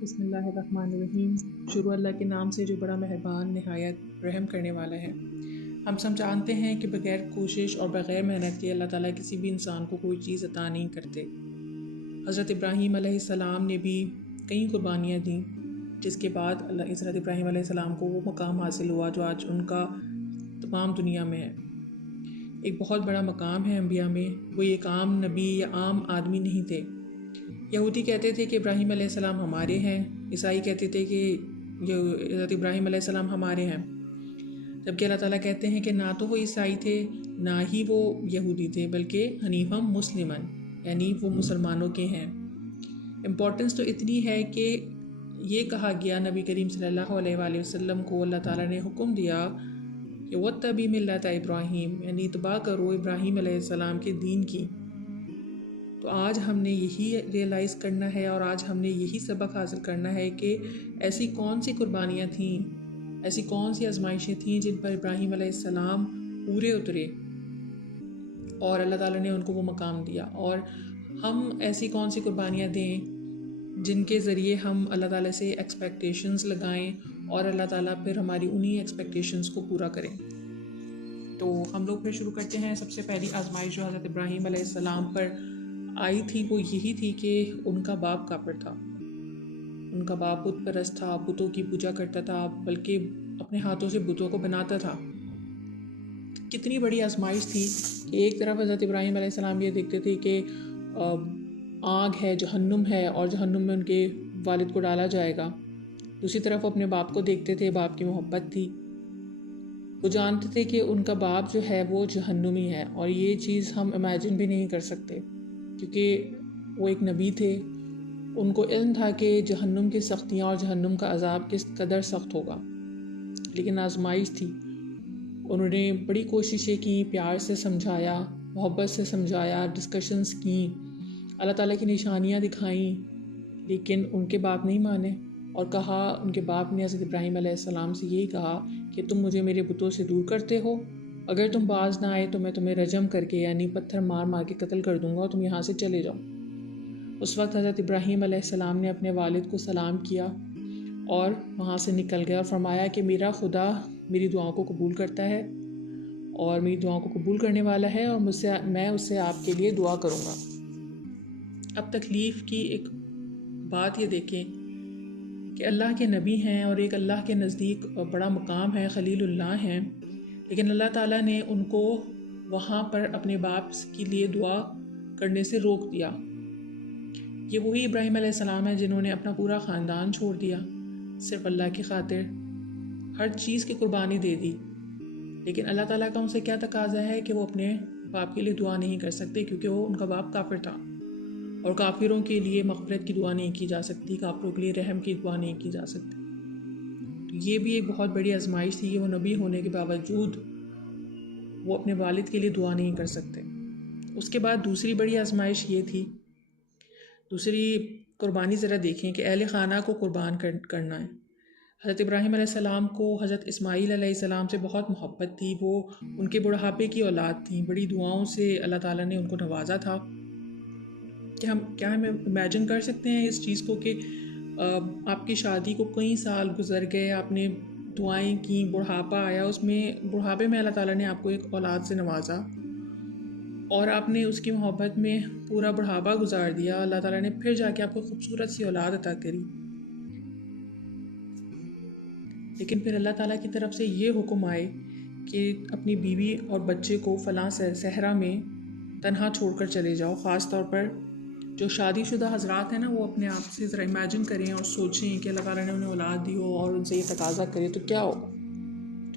بسم اللہ الرحمن الرحیم۔ شروع اللہ کے نام سے جو بڑا مہربان نہایت رحم کرنے والا ہے۔ ہم سب جانتے ہیں کہ بغیر کوشش اور بغیر محنت کے اللہ تعالیٰ کسی بھی انسان کو کوئی چیز عطا نہیں کرتے۔ حضرت ابراہیم علیہ السلام نے بھی کئی قربانیاں دیں، جس کے بعد حضرت ابراہیم علیہ السلام کو وہ مقام حاصل ہوا جو آج ان کا تمام دنیا میں ہے۔ ایک بہت بڑا مقام ہے انبیاء میں۔ وہ ایک عام نبی یا عام آدمی نہیں تھے۔ یہودی کہتے تھے کہ ابراہیم علیہ السلام ہمارے ہیں، عیسائی کہتے تھے کہ حضرت ابراہیم علیہ السلام ہمارے ہیں، جبکہ اللہ تعالیٰ کہتے ہیں کہ نہ تو وہ عیسائی تھے نہ ہی وہ یہودی تھے، بلکہ حنیفم مسلمن، یعنی وہ مسلمانوں کے ہیں۔ امپورٹنس تو اتنی ہے کہ یہ کہا گیا نبی کریم صلی اللہ علیہ وآلہ وسلم کو اللہ تعالیٰ نے حکم دیا کہ وَاتَّبِعْ مِلَّةَ ابراہیم، یعنی اتباع کرو ابراہیم علیہ السلام کے دین کی۔ تو آج ہم نے یہی ریئلائز کرنا ہے اور آج ہم نے یہی سبق حاصل کرنا ہے کہ ایسی کون سی قربانیاں تھیں، ایسی کون سی آزمائشیں تھیں جن پر ابراہیم علیہ السلام پورے اترے اور اللہ تعالیٰ نے ان کو وہ مقام دیا، اور ہم ایسی کون سی قربانیاں دیں جن کے ذریعے ہم اللہ تعالیٰ سے ایکسپیکٹیشنز لگائیں اور اللہ تعالیٰ پھر ہماری انہی ایکسپیکٹیشنز کو پورا کریں۔ تو ہم لوگ پھر شروع کرتے ہیں۔ سب سے پہلی آزمائش جو حضرت ابراہیم علیہ السلام پر آئی تھی وہ یہی تھی کہ ان کا باپ کافر تھا، ان کا باپ بت پرست تھا، بتوں کی پوجا کرتا تھا، بلکہ اپنے ہاتھوں سے بتوں کو بناتا تھا۔ کتنی بڑی آزمائش تھی کہ ایک طرف حضرت ابراہیم علیہ السلام یہ دیکھتے تھے کہ آگ ہے، جہنم ہے، اور جہنم میں ان کے والد کو ڈالا جائے گا۔ دوسری طرف اپنے باپ کو دیکھتے تھے، باپ کی محبت تھی، وہ جانتے تھے کہ ان کا باپ جو ہے وہ جہنمی ہے، اور یہ چیز ہم امیجن بھی نہیں کر سکتے کیونکہ وہ ایک نبی تھے۔ ان کو علم تھا کہ جہنم کی سختیاں اور جہنم کا عذاب کس قدر سخت ہوگا، لیکن آزمائش تھی۔ انہوں نے بڑی کوششیں کی، پیار سے سمجھایا، محبت سے سمجھایا، ڈسکشنز کیں، اللہ تعالیٰ کی نشانیاں دکھائیں، لیکن ان کے باپ نہیں مانے، اور کہا، ان کے باپ نے حضرت ابراہیم علیہ السلام سے یہی کہا کہ تم مجھے میرے بتوں سے دور کرتے ہو، اگر تم باز نہ آئے تو میں تمہیں رجم کر کے، یعنی پتھر مار مار کے قتل کر دوں گا، اور تم یہاں سے چلے جاؤ۔ اس وقت حضرت ابراہیم علیہ السلام نے اپنے والد کو سلام کیا اور وہاں سے نکل گیا، اور فرمایا کہ میرا خدا میری دعاؤں کو قبول کرتا ہے اور میری دعاؤں کو قبول کرنے والا ہے، اور میں اس سے آپ کے لیے دعا کروں گا۔ اب تکلیف کی ایک بات یہ دیکھیں کہ اللہ کے نبی ہیں اور ایک اللہ کے نزدیک بڑا مقام ہے، خلیل اللہ ہیں، لیکن اللہ تعالیٰ نے ان کو وہاں پر اپنے باپ کے لیے دعا کرنے سے روک دیا۔ یہ وہی ابراہیم علیہ السلام ہیں جنہوں نے اپنا پورا خاندان چھوڑ دیا صرف اللہ کی خاطر، ہر چیز کی قربانی دے دی، لیکن اللہ تعالیٰ کا ان سے کیا تقاضا ہے کہ وہ اپنے باپ کے لیے دعا نہیں کر سکتے، کیونکہ وہ ان کا باپ کافر تھا، اور کافروں کے لیے مغفرت کی دعا نہیں کی جا سکتی، کافروں کے لیے رحم کی دعا نہیں کی جا سکتی۔ تو یہ بھی ایک بہت بڑی آزمائش تھی کہ وہ نبی ہونے کے باوجود وہ اپنے والد کے لیے دعا نہیں کر سکتے۔ اس کے بعد دوسری بڑی آزمائش یہ تھی، دوسری قربانی ذرا دیکھیں کہ اہل خانہ کو قربان کرنا ہے۔ حضرت ابراہیم علیہ السلام کو حضرت اسماعیل علیہ السلام سے بہت محبت تھی، وہ ان کے بڑھاپے کی اولاد تھیں، بڑی دعاؤں سے اللہ تعالیٰ نے ان کو نوازا تھا۔ کیا ہم امیجن کر سکتے ہیں اس چیز کو کہ آپ کی شادی کو کئی سال گزر گئے، آپ نے دعائیں کیں، بڑھاپا آیا، اس میں بڑھاپے میں اللہ تعالیٰ نے آپ کو ایک اولاد سے نوازا، اور آپ نے اس کی محبت میں پورا بڑھاپا گزار دیا، اللہ تعالیٰ نے پھر جا کے آپ کو خوبصورت سی اولاد عطا کری، لیکن پھر اللہ تعالیٰ کی طرف سے یہ حکم آئے کہ اپنی بیوی اور بچے کو فلاں صحرا میں تنہا چھوڑ کر چلے جاؤ۔ خاص طور پر جو شادی شدہ حضرات ہیں نا، وہ اپنے آپ سے ذرا امیجن کریں اور سوچیں کہ اللہ تعالیٰ نے انہیں اولاد دی ہو اور ان سے یہ تقاضا کرے تو کیا ہوگا؟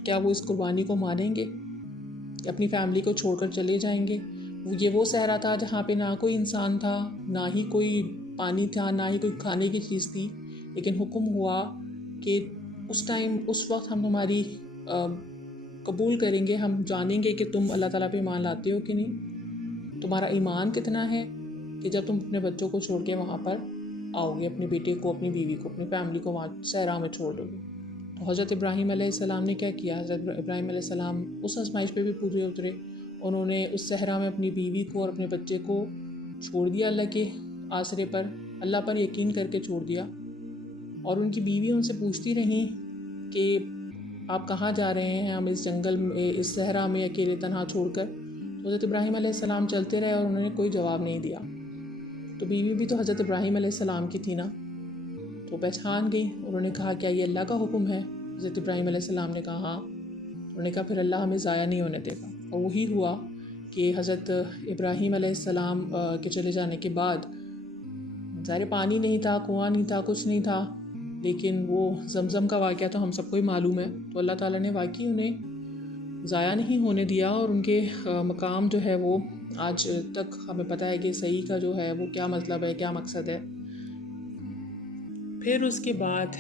کیا وہ اس قربانی کو مانیں گے؟ اپنی فیملی کو چھوڑ کر چلے جائیں گے؟ یہ وہ صحرا تھا جہاں پہ نہ کوئی انسان تھا، نہ ہی کوئی پانی تھا، نہ ہی کوئی کھانے کی چیز تھی، لیکن حکم ہوا کہ اس وقت ہم تمہاری قبول کریں گے، ہم جانیں گے کہ تم اللہ تعالیٰ پہ ایمان لاتے ہو کہ نہیں، تمہارا ایمان کتنا ہے کہ جب تم اپنے بچوں کو چھوڑ کے وہاں پر آؤ گے، اپنے بیٹے کو، اپنی بیوی کو، اپنی فیملی کو وہاں صحرا میں چھوڑ دو گے۔ تو حضرت ابراہیم علیہ السلام نے کیا کیا؟ حضرت ابراہیم علیہ السلام اس آزمائش پہ بھی پورے اترے، انہوں نے اس صحرا میں اپنی بیوی کو اور اپنے بچے کو چھوڑ دیا، اللہ کے آسرے پر، اللہ پر یقین کر کے چھوڑ دیا، اور ان کی بیوی ان سے پوچھتی رہیں کہ آپ کہاں جا رہے ہیں، ہم اس جنگل میں، اس صحرا میں اکیلے تنہا چھوڑ کر؟ تو حضرت ابراہیم علیہ السلام چلتے رہے اور انہوں نے کوئی جواب نہیں دیا۔ تو بیوی بھی تو حضرت ابراہیم علیہ السلام کی تھی نا، تو پہچان گئی۔ انہوں نے کہا کیا یہ اللہ کا حکم ہے؟ حضرت ابراہیم علیہ السلام نے کہا ہاں۔ انہوں نے کہا پھر اللہ ہمیں ضائع نہیں ہونے دے گا۔ اور وہی ہوا کہ حضرت ابراہیم علیہ السلام کے چلے جانے کے بعد ظاہر پانی نہیں تھا، کنواں نہیں تھا، کچھ نہیں تھا، لیکن وہ زمزم کا واقعہ تو ہم سب کو ہی معلوم ہے۔ تو اللہ تعالیٰ نے واقعی انہیں ضائع نہیں ہونے دیا، اور ان کے مقام جو ہے وہ آج تک ہمیں پتہ ہے کہ صحیح کا جو ہے وہ کیا مطلب ہے، کیا مقصد ہے۔ پھر اس کے بعد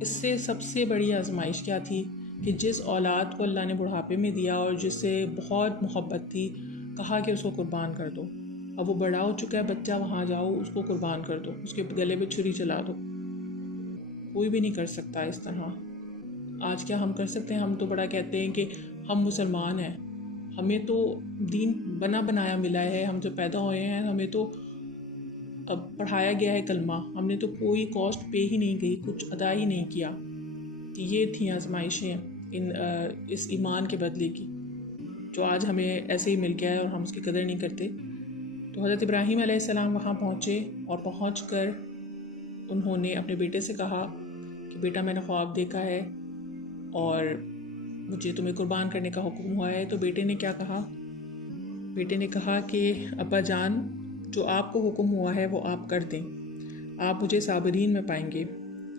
اس سے سب سے بڑی آزمائش کیا تھی کہ جس اولاد کو اللہ نے بڑھاپے میں دیا اور جس سے بہت محبت تھی، کہا کہ اس کو قربان کر دو۔ اب وہ بڑا ہو چکا ہے بچہ، وہاں جاؤ اس کو قربان کر دو، اس کے گلے پہ چھری چلا دو۔ کوئی بھی نہیں کر سکتا اس طرح۔ آج کیا ہم کر سکتے ہیں؟ ہم تو بڑا کہتے ہیں کہ ہم مسلمان ہیں، ہمیں تو دین بنا بنایا ملا ہے، ہم جو پیدا ہوئے ہیں ہمیں تو اب پڑھایا گیا ہے کلمہ، ہم نے تو کوئی کاسٹ پے ہی نہیں کی، کچھ ادا ہی نہیں کیا۔ یہ تھیں آزمائشیں اس ایمان کے بدلے کی، جو آج ہمیں ایسے ہی مل گیا ہے اور ہم اس کی قدر نہیں کرتے۔ تو حضرت ابراہیم علیہ السلام وہاں پہنچے، اور پہنچ کر انہوں نے اپنے بیٹے سے کہا کہ بیٹا میں نے خواب دیکھا ہے اور مجھے تمہیں قربان کرنے کا حکم ہوا ہے۔ تو بیٹے نے کیا کہا؟ بیٹے نے کہا کہ ابا جان، جو آپ کو حکم ہوا ہے وہ آپ کر دیں، آپ مجھے صابرین میں پائیں گے۔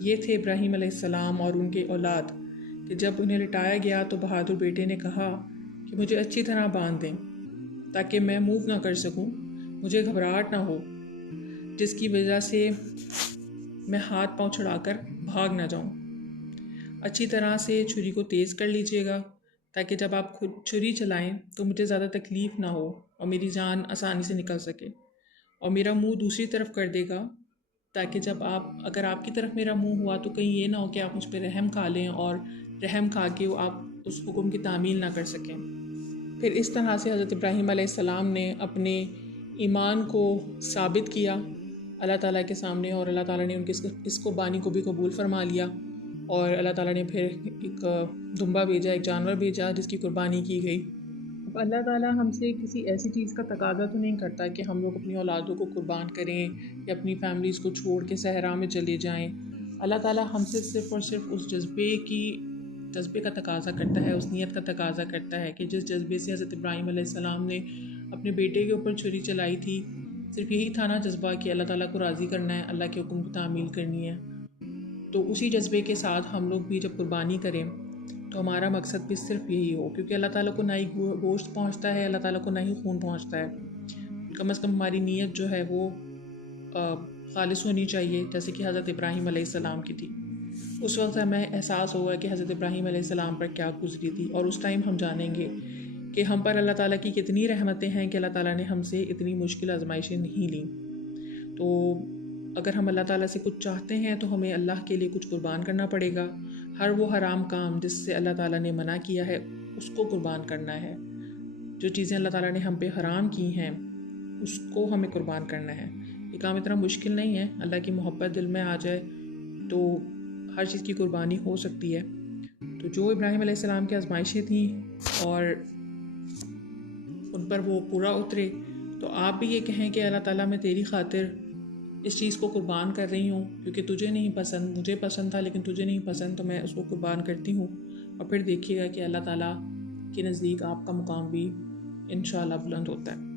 یہ تھے ابراہیم علیہ السلام اور ان کے اولاد کہ جب انہیں لٹایا گیا تو بہادر بیٹے نے کہا کہ مجھے اچھی طرح باندھ دیں تاکہ میں موو نہ کر سکوں، مجھے گھبراہٹ نہ ہو، جس کی وجہ سے میں ہاتھ پاؤں چھڑا کر بھاگ نہ جاؤں۔ اچھی طرح سے چھری کو تیز کر لیجئے گا تاکہ جب آپ خود چھری چلائیں تو مجھے زیادہ تکلیف نہ ہو اور میری جان آسانی سے نکل سکے، اور میرا منہ دوسری طرف کر دے گا تاکہ جب اگر آپ کی طرف میرا منہ ہوا تو کہیں یہ نہ ہو کہ آپ مجھ پہ رحم کھا لیں اور رحم کھا کے آپ اس حکم کی تعمیل نہ کر سکیں۔ پھر اس طرح سے حضرت ابراہیم علیہ السلام نے اپنے ایمان کو ثابت کیا اللہ تعالیٰ کے سامنے، اور اللہ تعالیٰ نے ان کے اس قربانی کو بھی قبول فرما لیا، اور اللہ تعالیٰ نے پھر ایک دمبا بھیجا، ایک جانور بھیجا جس کی قربانی کی گئی۔ اب اللہ تعالیٰ ہم سے کسی ایسی چیز کا تقاضا تو نہیں کرتا کہ ہم لوگ اپنی اولادوں کو قربان کریں یا اپنی فیملیز کو چھوڑ کے صحرا میں چلے جائیں۔ اللہ تعالیٰ ہم سے صرف اور صرف اس جذبے کا تقاضا کرتا ہے، اس نیت کا تقاضا کرتا ہے کہ جس جذبے سے حضرت ابراہیم علیہ السلام نے اپنے بیٹے کے اوپر چھری چلائی تھی، صرف یہی تھا نا جذبہ کہ اللہ تعالیٰ کو راضی کرنا ہے، اللہ کے حکم کی تعمیل کرنی ہے۔ تو اسی جذبے کے ساتھ ہم لوگ بھی جب قربانی کریں تو ہمارا مقصد بھی صرف یہی ہو، کیونکہ اللہ تعالیٰ کو نہ ہی گوشت پہنچتا ہے، اللہ تعالیٰ کو نہ ہی خون پہنچتا ہے۔ کم از کم ہماری نیت جو ہے وہ خالص ہونی چاہیے، جیسے کہ حضرت ابراہیم علیہ السلام کی تھی۔ اس وقت ہمیں احساس ہوگا کہ حضرت ابراہیم علیہ السلام پر کیا گزری تھی، اور اس ٹائم ہم جانیں گے کہ ہم پر اللہ تعالیٰ کی کتنی رحمتیں ہیں کہ اللہ تعالیٰ نے ہم سے اتنی مشکل آزمائشیں نہیں لیں۔ تو اگر ہم اللہ تعالیٰ سے کچھ چاہتے ہیں تو ہمیں اللہ کے لیے کچھ قربان کرنا پڑے گا۔ ہر وہ حرام کام جس سے اللہ تعالیٰ نے منع کیا ہے اس کو قربان کرنا ہے۔ جو چیزیں اللہ تعالیٰ نے ہم پہ حرام کی ہیں اس کو ہمیں قربان کرنا ہے۔ یہ کام اتنا مشکل نہیں ہے، اللہ کی محبت دل میں آ جائے تو ہر چیز کی قربانی ہو سکتی ہے۔ تو جو ابراہیم علیہ السلام کی آزمائشیں تھیں اور ان پر وہ پورا اترے، تو آپ بھی یہ کہیں کہ اللہ تعالیٰ میں تیری خاطر اس چیز کو قربان کر رہی ہوں، کیونکہ تجھے نہیں پسند، مجھے پسند تھا لیکن تجھے نہیں پسند، تو میں اس کو قربان کرتی ہوں۔ اور پھر دیکھیے گا کہ اللہ تعالیٰ کے نزدیک آپ کا مقام بھی انشاءاللہ بلند ہوتا ہے۔